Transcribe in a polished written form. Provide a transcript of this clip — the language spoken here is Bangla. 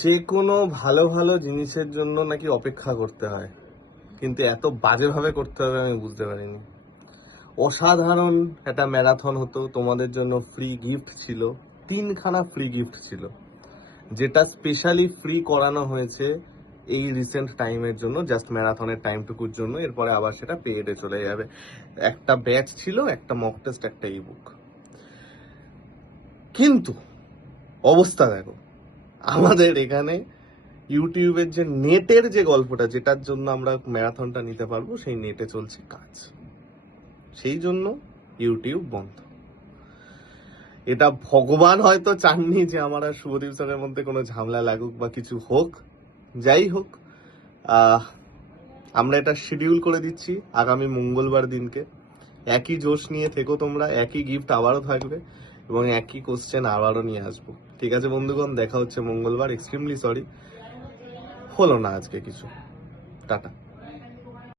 যে কোনো ভালো ভালো জিনিসের জন্য নাকি অপেক্ষা করতে হয়, কিন্তু এত বাজেভাবে করতে হবে আমি বুঝতে পারিনি। অসাধারণ একটা ম্যারাথন হতো, তোমাদের জন্য ফ্রি গিফট ছিল, 3খানা ফ্রি গিফট ছিল, যেটা স্পেশালি ফ্রি করানো হয়েছে এই রিসেন্ট টাইমের জন্য, জাস্ট ম্যারাথনের টাইমটুকুর জন্য। এরপরে আবার সেটা পেইডে চলে যাবে। একটা ব্যাচ ছিল, একটা মক টেস্ট, একটা ই বুক। কিন্তু অবস্থা দেখো, আমাদের এখানে ইউটিউবের যে নেটের যে গল্পটা, যেটার জন্য আমরা ম্যারাথনটা নিতে পারবো, সেই নেটে চলছে কাজ, সেই জন্য ইউটিউব বন্ধ। এটা ভগবান হয়তো চাননি যে আমার আর শুভদীপ স্যারের মধ্যে কোনো ঝামেলা লাগুক বা কিছু হোক। যাই হোক, আমরা এটা শিডিউল করে দিচ্ছি আগামী মঙ্গলবার দিনকে। একই জোশ নিয়ে থেকো তোমরা, একই গিফট আবারও থাকবে এবং একই কোশ্চেন আবারও নিয়ে আসবো। ঠিক আছে বন্ধুগণ, দেখা হচ্ছে মঙ্গলবার। এক্সট্রিমলি সরি, হলো না আজকে কিছু। টাটা।